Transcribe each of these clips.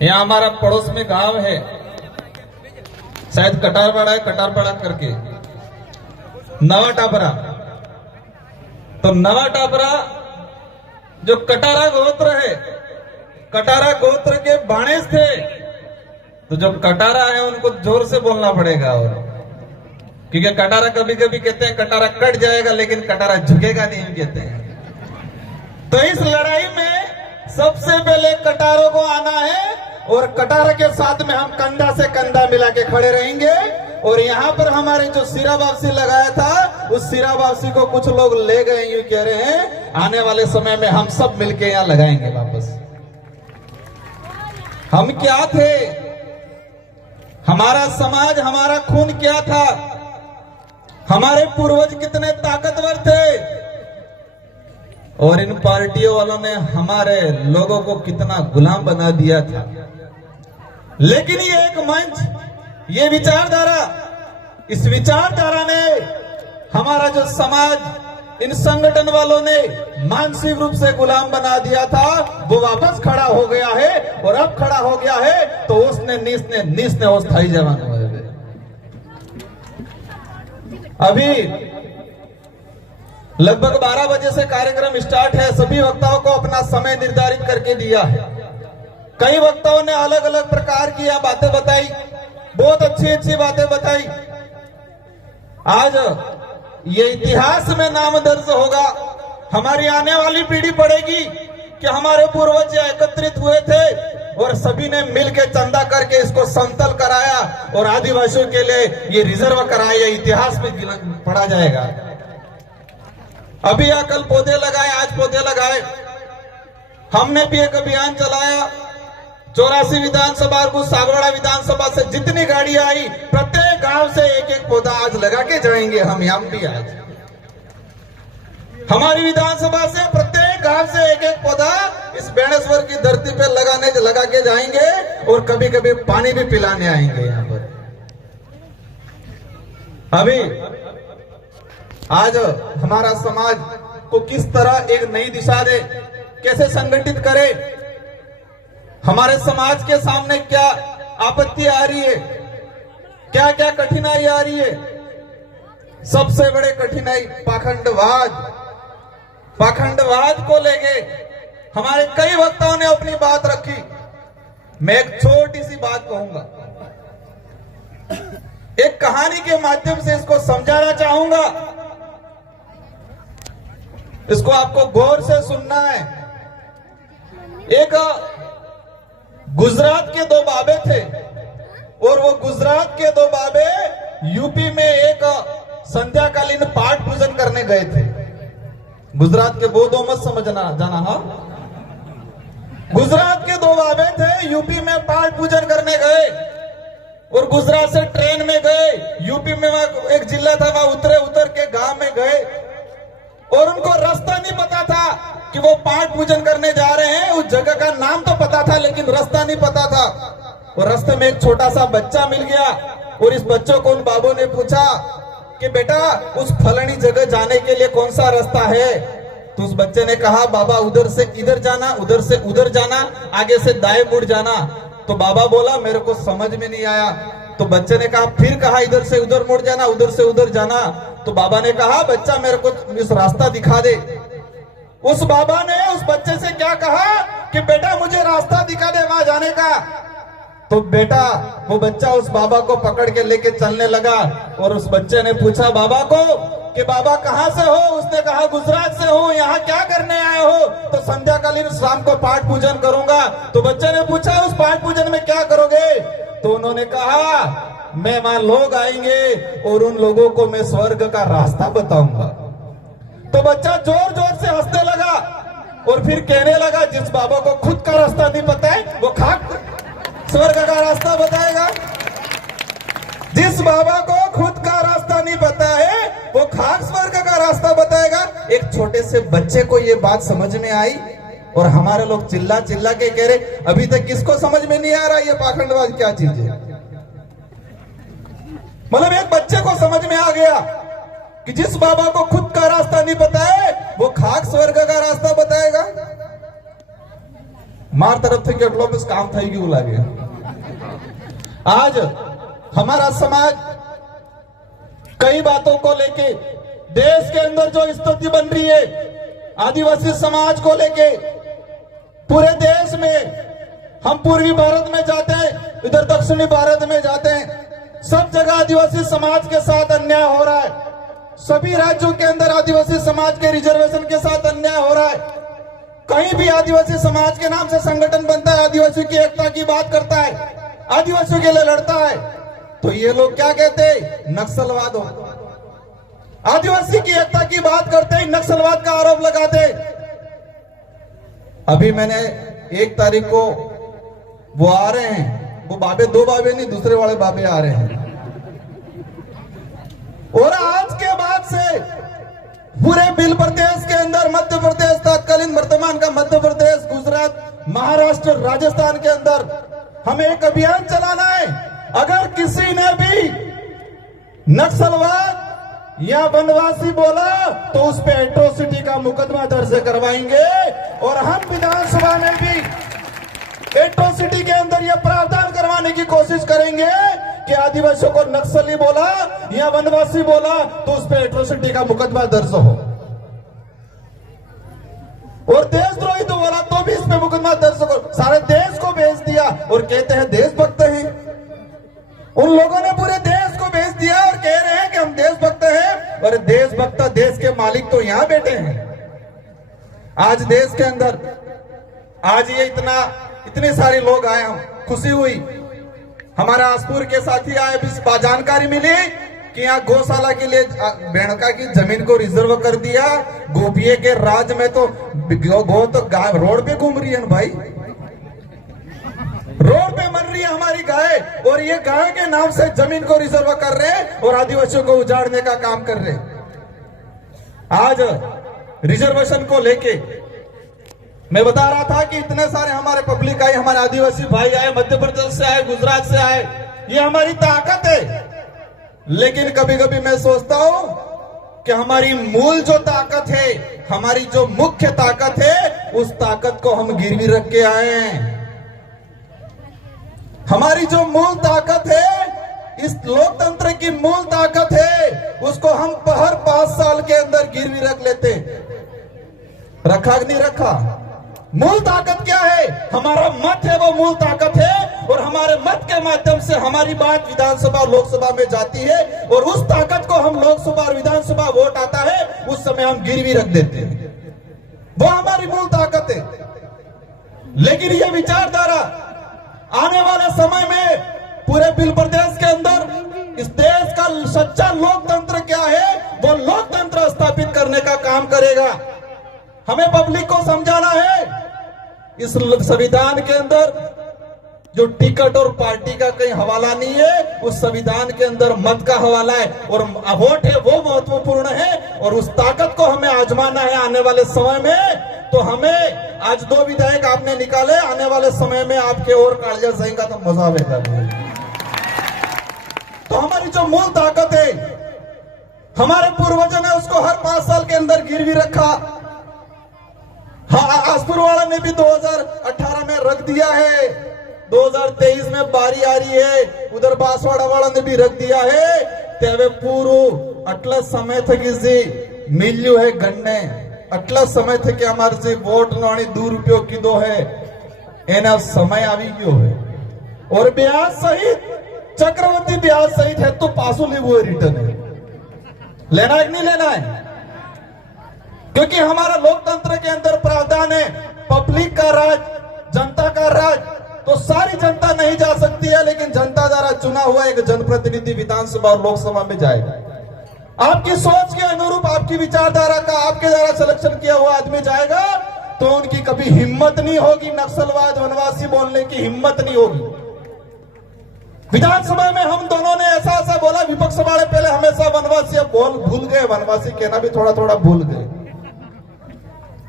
यहाँ हमारा पड़ोस में गांव है, शायद कटारपाड़ा है, कटारपाड़ा करके नवा टापरा। तो नवा टापरा जो कटारा गोत्र है, कटारा गोत्र के बाणेज थे। तो जो कटारा है उनको जोर से बोलना पड़ेगा, और क्योंकि कटारा कभी कभी कहते हैं कटारा कट जाएगा, लेकिन कटारा झुकेगा नहीं कहते हैं। तो इस लड़ाई में सबसे पहले कटारों को आना है, और कटारा के साथ में हम कंधा से कंधा मिला के खड़े रहेंगे। और यहाँ पर हमारे जो सिरा वापसी लगाया था, उस सिरा वापसी को कुछ लोग ले गए, यूं कह रहे हैं आने वाले समय में हम सब मिलके यहाँ लगाएंगे वापस। हम क्या थे, हमारा समाज, हमारा खून क्या था, हमारे पूर्वज कितने ताकतवर थे, और इन पार्टियों वालों ने हमारे लोगों को कितना गुलाम बना दिया था। लेकिन ये एक मंच, ये विचारधारा, इस विचारधारा ने हमारा जो समाज, इन संगठन वालों ने मानसिक रूप से गुलाम बना दिया था, वो वापस खड़ा हो गया है। और अब खड़ा हो गया है तो उसने नीस ने वो स्थायी जवान हुए। अभी लगभग 12 बजे से कार्यक्रम स्टार्ट है। सभी वक्ताओं को अपना समय निर्धारित करके दिया है। कई वक्ताओं ने अलग अलग प्रकार की यह बातें बताई, बहुत अच्छी अच्छी बातें बताई। आज ये इतिहास में नाम दर्ज होगा, हमारी आने वाली पीढ़ी पढ़ेगी कि हमारे पूर्वज एकत्रित हुए थे और सभी ने मिलकर चंदा करके इसको समतल कराया और आदिवासियों के लिए ये रिजर्व कराया। इतिहास में पढ़ा जाएगा। अभी कल पौधे लगाए, आज पौधे लगाए। हमने भी एक अभियान चलाया। 84 विधानसभा को सागवाड़ा विधानसभा से जितनी गाड़ियां आई, प्रत्येक गांव से एक एक पौधा आज लगा के जाएंगे। हम भी आज हमारी विधानसभा से प्रत्येक गांव से एक एक पौधा इस बेणेश्वर की धरती पे लगा के जाएंगे, और कभी कभी पानी भी पिलाने आएंगे यहाँ पर। अभी आज हमारा समाज को किस तरह एक नई दिशा दे, कैसे संगठित करे, हमारे समाज के सामने क्या आपत्ति आ रही है, क्या क्या कठिनाई आ रही है। सबसे बड़े कठिनाई पाखंडवाद को लेके हमारे कई वक्ताओं ने अपनी बात रखी। मैं एक छोटी सी बात कहूंगा, एक कहानी के माध्यम से इसको समझाना चाहूंगा। इसको आपको गौर से सुनना है। एक गुजरात के दो बाबे थे, और वो गुजरात के दो बाबे यूपी में एक संध्याकालीन पाठ पूजन करने गए थे। गुजरात के बोधो मत समझना जाना। हाँ, गुजरात के दो बाबे थे, यूपी में पाठ पूजन करने गए, और गुजरात से ट्रेन में गए। यूपी में वहां एक जिला था, वहां उतर के गांव में गए, और उनको रास्ता नहीं पता था कि वो पाठ पूजन करने जा रहे हैं। उस जगह का नाम तो पता था, लेकिन रास्ता नहीं पता था। और रास्ते में एक छोटा सा बच्चा मिल गया, और इस बच्चों को उन बाबों ने पूछा कि बेटा उस फलानी जगह जाने के लिए कौन सा रास्ता है। तो उस बच्चे ने कहा बाबा उधर से इधर जाना, उधर से उधर जाना, आगे से दाएं मुड़ जाना। तो बाबा बोला मेरे को समझ में नहीं आया। तो बच्चे ने कहा, फिर कहा इधर से उधर मुड़ जाना, उधर से उधर जाना। तो बाबा ने कहा बच्चा मेरे को इस रास्ता दिखा दे। उस बाबा ने उस बच्चे से क्या कहा कि बेटा मुझे रास्ता दिखा दे वहां जाने का। तो बेटा वो बच्चा उस बाबा को पकड़ के लेके चलने लगा, और उस बच्चे ने पूछा बाबा को कि बाबा कहां से हो। उसने कहा गुजरात से हूं, यहाँ क्या करने आए हो। तो संध्याकालीन शाम को पाठ पूजन करूंगा। तो बच्चे ने पूछा उस पाठ पूजन में क्या करोगे। तो उन्होंने कहा मैं वहां लोग आएंगे और उन लोगों को मैं स्वर्ग का रास्ता बताऊंगा। तो बच्चा जोर जोर से हंसने लगा, और फिर कहने लगा जिस बाबा को खुद का रास्ता नहीं पता है वो खाक स्वर्ग का रास्ता बताएगा। जिस बाबा को खुद का रास्ता नहीं पता है वो खाक स्वर्ग का रास्ता बताएगा। एक छोटे से बच्चे को ये बात समझ में आई, और हमारे लोग चिल्ला चिल्ला के कह रहे अभी तक किसको समझ में नहीं आ रहा ये पाखंडवाद क्या चीज है। मतलब एक बच्चे को समझ में आ गया कि जिस बाबा को खुद का रास्ता नहीं पता है वो खाक स्वर्ग का रास्ता बताएगा। मार तरफ थे કેટલો બસ કામ થઈ ગયું લાગે। आज हमारा समाज कई बातों को लेके देश के अंदर जो स्थिति बन रही है, आदिवासी समाज को लेके पूरे देश में, हम पूर्वी भारत में जाते हैं, इधर दक्षिणी भारत में जाते हैं, सब जगह आदिवासी समाज के साथ अन्याय हो रहा है। सभी राज्यों के अंदर आदिवासी समाज के रिजर्वेशन के साथ अन्याय हो रहा है। कहीं भी आदिवासी समाज के नाम से संगठन बनता है, आदिवासियों की एकता की बात करता है, आदिवासियों के लिए लड़ता है, तो ये लोग क्या कहते हैं? नक्सलवाद हो। आदिवासी की एकता की बात करते ही नक्सलवाद का आरोप लगाते। अभी मैंने 1 तारीख को वो आ रहे हैं, वो बाबे, 2 बाबे नहीं, दूसरे वाले बाबे आ रहे हैं, और आज के बाद से पूरे बिल प्रदेश के अंदर, मध्य प्रदेश, तत्कालीन वर्तमान का मध्य प्रदेश, गुजरात, महाराष्ट्र, राजस्थान के अंदर हमें एक अभियान चलाना है। अगर किसी ने भी नक्सलवाद या वनवासी बोला तो उस पे एट्रोसिटी का मुकदमा दर्ज करवाएंगे, और हम विधानसभा में भी एट्रोसिटी के अंदर यह प्रावधान करवाने की कोशिश करेंगे कि आदिवासियों को नक्सली बोला या वनवासी बोला तो उस पे एट्रोसिटी का मुकदमा दर्ज हो, और देशद्रोही तो बोला तो भी इस पे मुकदमा दर्ज हो। सारे देश को भेज दिया और कहते हैं देशभक्त हैं। उन लोगों ने पूरे देश को भेज दिया और कह रहे हैं कि हम देशभक्त हैं, और देशभक्त, देश के मालिक तो यहां बैठे हैं। आज देश के अंदर आज ये इतने सारे लोग आए, हम खुशी हुई। हमारा आसपुर के साथी आए, भी जानकारी मिली कि यहाँ गौशाला के लिए बेणका की जमीन को रिजर्व कर दिया। गोपिये के राज में तो गौ तो गाय रोड पे घूम रही है भाई, रोड पे मर रही है हमारी गाय, और ये गाय के नाम से जमीन को रिजर्व कर रहे हैं और आदिवासियों को उजाड़ने का काम कर रहे हैं। आज रिजर्वेशन को लेके मैं बता रहा था कि इतने सारे हमारे पब्लिक आए, हमारे आदिवासी भाई आए, मध्य प्रदेश से आए, गुजरात से आए, ये हमारी ताकत है। लेकिन कभी कभी मैं सोचता हूं कि हमारी मूल जो ताकत है, हमारी जो मुख्य ताकत है, उस ताकत को हम गिरवी रख के आए हैं। हमारी जो मूल ताकत है, इस लोकतंत्र की मूल ताकत है, उसको हम हर 5 साल के अंदर गिरवी रख लेते। रखा कि नहीं रखा? मूल ताकत क्या है? हमारा मत है, वो मूल ताकत है, और हमारे मत के माध्यम से हमारी बात विधानसभा और लोकसभा में जाती है, और उस ताकत को हम लोकसभा और विधानसभा वोट आता है उस समय हम गिरवी रख देते हैं। वो हमारी मूल ताकत है। लेकिन ये विचारधारा आने वाले समय में पूरे बिल प्रदेश के अंदर इस देश का सच्चा लोकतंत्र क्या है, वो लोकतंत्र स्थापित करने का काम करेगा। हमें पब्लिक को समझाना है इस संविधान के अंदर जो टिकट और पार्टी का कहीं हवाला नहीं है, उस संविधान के अंदर मत का हवाला है, और वोट है वो महत्वपूर्ण है, और उस ताकत को हमें आजमाना है आने वाले समय में। तो हमें आज 2 विधायक आपने निकाले, आने वाले समय में आपके और कालिया जाएगा तो मजा आएगा। तो हमारी जो मूल ताकत है, हमारे पूर्वजों ने उसको हर 5 साल के अंदर गिरवी रखा। हाँ, आसपुर वाला ने भी 2018 में रख दिया है, 2023 में बारी आ रही है, उधर बांसवाड़ा वाला ने भी रख दिया है। तेवे पूरू अटला समय थे कि जी मिल्यू है गन्ने, अटला समय थे कि हमारे से वोट नोनी 2 रुपयों की दो है, एना समय आवी गयो है, और ब्याज सहित, चक्रवर्ती ब्याज सहित है तो पासो लेवो है, रिटर्न है। लेना है कि नहीं लेना है? क्योंकि हमारा लोकतंत्र के अंदर प्रावधान है पब्लिक का राज, जनता का राज। तो सारी जनता नहीं जा सकती है, लेकिन जनता द्वारा चुना हुआ एक जनप्रतिनिधि विधानसभा और लोकसभा में जाएगा। आपकी सोच के अनुरूप, आपकी विचारधारा का आपके द्वारा सिलेक्शन किया हुआ आदमी जाएगा, तो उनकी कभी हिम्मत नहीं होगी नक्सलवाद, वनवासी बोलने की हिम्मत नहीं होगी। विधानसभा में हम दोनों ने ऐसा बोला, विपक्ष वाले पहले हमेशा वनवासी भूल गए, वनवासी कहना भी थोड़ा थोड़ा भूल गए।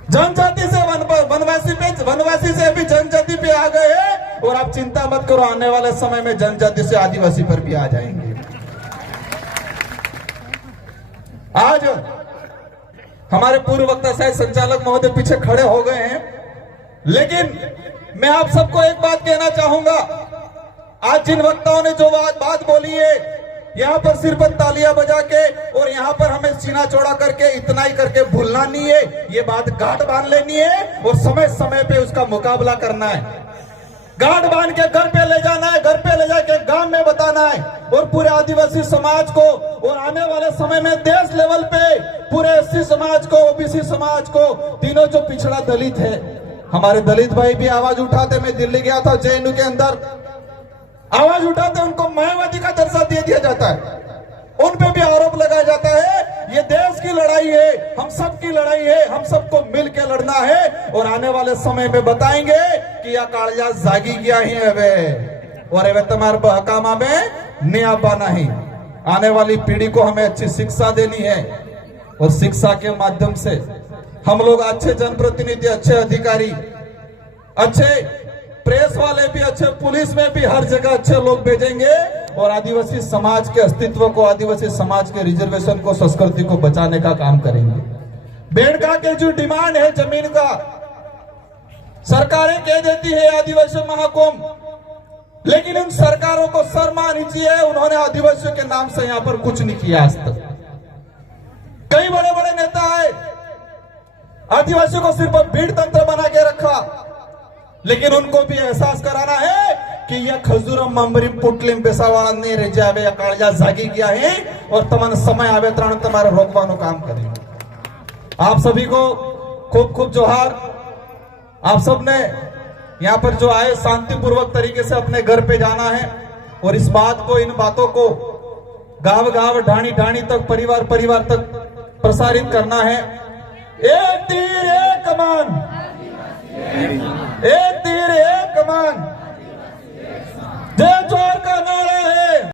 जनजाति से वनवासी से अभी जनजाति पे आ गए हैं, और आप चिंता मत करो, आने वाले समय में जनजाति से आदिवासी पर भी आ जाएंगे। आज हमारे पूर्व वक्ता शायद संचालक महोदय पीछे खड़े हो गए हैं, लेकिन मैं आप सबको एक बात कहना चाहूंगा, आज जिन वक्ताओं ने जो बात बोली है, यहाँ पर सिर्फ तालियां बजा के और यहाँ पर हमें सीना चौड़ा करके इतना ही करके भूलना नहीं है, ये बात गांठ बांध लेनी है और समय समय पे उसका मुकाबला करना है। गांठ बांध के घर पे ले जाना है, घर पे ले जाके गांव में बताना है और पूरे आदिवासी समाज को और आने वाले समय में देश लेवल पे पूरे एससी समाज को, ओबीसी समाज को, तीनों जो पिछड़ा दलित है, हमारे दलित भाई भी आवाज उठाते। मैं दिल्ली गया था, जेएनयू के अंदर आवाज उठाते, उनको मायावादी का दर्जा दे दिया जाता है, उन पे भी आरोप लगाया जाता है। ये देश की लड़ाई है, हम सब की लड़ाई है, हम सबको मिल के लड़ना है और आने वाले समय में बताएंगे कि यह कालिया जागी गया ही है और वे तुम्हारे बहकामा में नया बना है। आने वाली पीढ़ी को हमें अच्छी शिक्षा देनी है और शिक्षा के माध्यम से हम लोग अच्छे जनप्रतिनिधि, अच्छे अधिकारी, अच्छे प्रेस वाले भी, अच्छे पुलिस में भी हर जगह अच्छे लोग भेजेंगे और आदिवासी समाज के अस्तित्व को, आदिवासी समाज के रिजर्वेशन को, संस्कृति को बचाने का काम करेंगे। बेड़का के जो डिमांड है जमीन का, सरकारें कह देती है आदिवासी महाकुंभ, लेकिन उन सरकारों को शर्म आनी चाहिए, उन्होंने आदिवासियों के नाम से यहाँ पर कुछ नहीं किया आज तक। कई बड़े बड़े नेता है, आदिवासियों को सिर्फ भीड़ तंत्र बना के रखा, लेकिन उनको भी एहसास कराना है कि यह खजूरम मंबरीम पुटलिम पेशावाड़ा नहीं रह जावे, या कालिया जागी गया है और तमन समय आवे त्राण तुम्हारे रोकवानो काम करेंगे। आप सभी को खूब खूब जोहार। आप सब ने यहाँ पर जो आए शांतिपूर्वक तरीके से अपने घर पे जाना है और इस बात को, इन बातों को गांव गांव, ढाणी ढाणी तक, परिवार परिवार तक प्रसारित करना है। एक तीर एक कमान, एक तीर एक कमान।